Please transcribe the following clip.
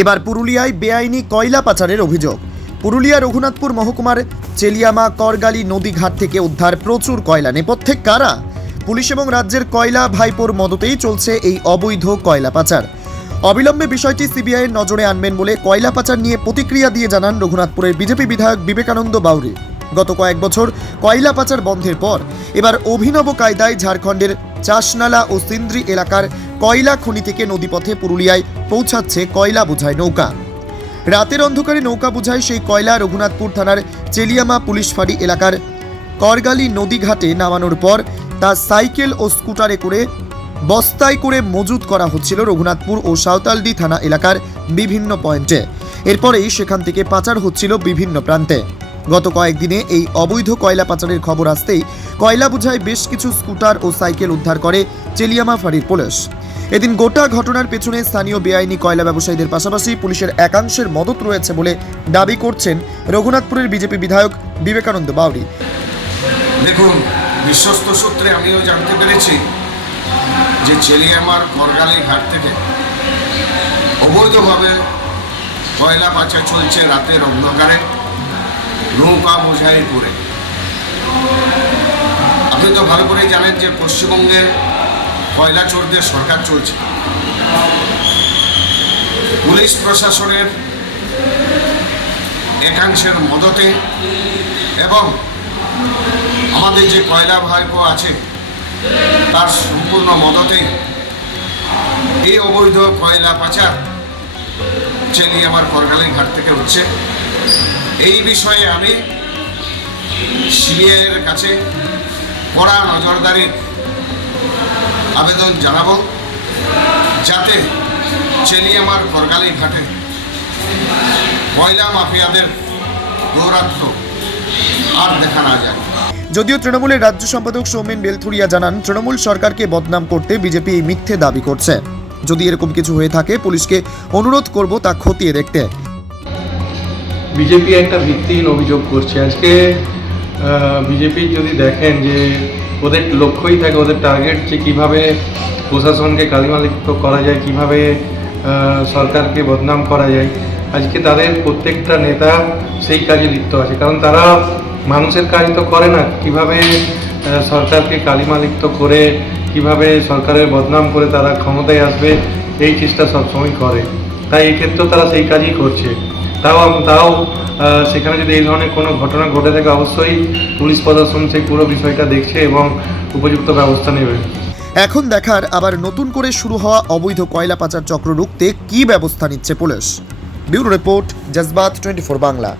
এবার পুরুলিয়ায় বেআইনি কয়লা পাচারের অভিযোগ। পুরুলিয়া রঘুনাথপুর মহকুমার চেলিয়ামা করগালি নদীঘাট থেকে উদ্ধার প্রচুর কয়লা নেপথ্যে কারা? পুলিশ এবং রাজ্যের কয়লা ভাইপোর মদতেই চলছে এই অবৈধ কয়লা পাচার। অবিলম্বে বিষয়টি সিবিআইয়ের নজরে আনবেন বলে কয়লা পাচার নিয়ে প্রতিক্রিয়া দিয়ে জানান রঘুনাথপুরের বিজেপি বিধায়ক বিবেকানন্দ বাউরি। গত কয়েক বছর কয়লা পাচার বন্ধের পর এবার অভিনব কায়দায় ঝাড়খণ্ডের চাষনালা ও সিন্দ্রি এলাকার কয়লা খনি থেকে নদীপথে পুরুলিয়ায় পৌঁছাচ্ছে কয়লা বোঝাই নৌকা। রাতের অন্ধকারে নৌকা বোঝায় সেই কয়লা রঘুনাথপুর থানার চেলিয়ামা পুলিশ ফাঁড়ি এলাকার করগালি নদীঘাটে নামানোর পর তা সাইকেল ও স্কুটারে করে বস্তায় করে মজুত করা হচ্ছিল রঘুনাথপুর ও সাঁওতালডি থানা এলাকার বিভিন্ন পয়েন্টে। এরপরেই সেখান থেকে পাচার হচ্ছিল বিভিন্ন প্রান্তে। গত কয়েকদিনে এই অবৈধ কয়লা পাচারের খবর আসতেই কয়লা বোঝায় বেশ কিছু স্কুটার ও সাইকেল উদ্ধার করে চেলিয়ামা ফাঁড়ির পুলিশ। এদিন গোটা ঘটনার পেছনে স্থানীয় বেআইনি কয়লা ব্যবসায়ীদের পাশাপাশি পুলিশের একাংশের মদত রয়েছে বলে দাবি করছেন রঘুনাথপুরের বিজেপি বিধায়ক বিবেকানন্দ বাউরি। দেখুন, বিশ্বস্ত সূত্রে আমিও জানতে পেরেছি যে চেলিয়ামার করগালি ঘাট থেকে অবৈধভাবে কয়লা পাচার চলছে রাতের অন্ধকারে, নৌকা বোঝাই করে আপনি তো ভালো করেই জানেন যে পশ্চিমবঙ্গে কয়লা চোরদের সরকার চলছে। পুলিশ প্রশাসনের একাংশের মদতে এবং আমাদের যে কয়লা ভাইপো আছে, তার সম্পূর্ণ মদতে এই অবৈধ কয়লা পাচার চেলি আমার করগালি ঘাট থেকে হচ্ছে এই বিষয়ে আমি সিবিআইয়ের কাছে কড়া নজরদারির আবেদন জানাব যাতে চেলি আমার করগালি ঘাটে কয়লা মাফিয়াদের দৌরাত্ম আর দেখা না যায়। যদিও তৃণমূলের রাজ্য সম্পাদক সৌমেন বেলথুরিয়া জানান তৃণমূল সরকারকে বদনাম করতে বিজেপি এই মিথ্যে দাবি করছে। যদি এরকম কিছু হয়ে থাকে পুলিশকে অনুরোধ করব তা খতিয়ে দেখতে। বিজেপি একটা ভিত্তিহীন অভিযোগ করছে। আজকে বিজেপি যদি দেখেন যে ওদের লক্ষ্যই থাকে, ওদের টার্গেট যে কীভাবে প্রশাসনকে কালিমালিপ্ত করা যায়, কীভাবে সরকারকে বদনাম করা যায়। আজকে তাদের প্রত্যেকটা নেতা সেই কাজে লিপ্ত আছে, কারণ তারা মানুষের কাজ তো করে না। কীভাবে সরকারকে কালিমালিপ্ত করে, কীভাবে সরকারের বদনাম করে তারা ক্ষমতায় আসবে, এই চেষ্টা সবসময় করে। তাই এই ক্ষেত্রেও তারা সেই কাজই করছে। তাও তাও সেখানে যদি এই ধরনের কোনো ঘটনা ঘটে থাকে, অবশ্যই পুলিশ প্রশাসন সেই পুরো বিষয়টা দেখছে এবং উপযুক্ত ব্যবস্থা নেবে। এখন দেখার আবার নতুন করে শুরু হওয়া অবৈধ কয়লা পাচার চক্র রুখতে কী ব্যবস্থা নিচ্ছে পুলিশ? ব্যুরো রিপোর্ট জজবাত টোয়েন্টি ফোর বাংলা।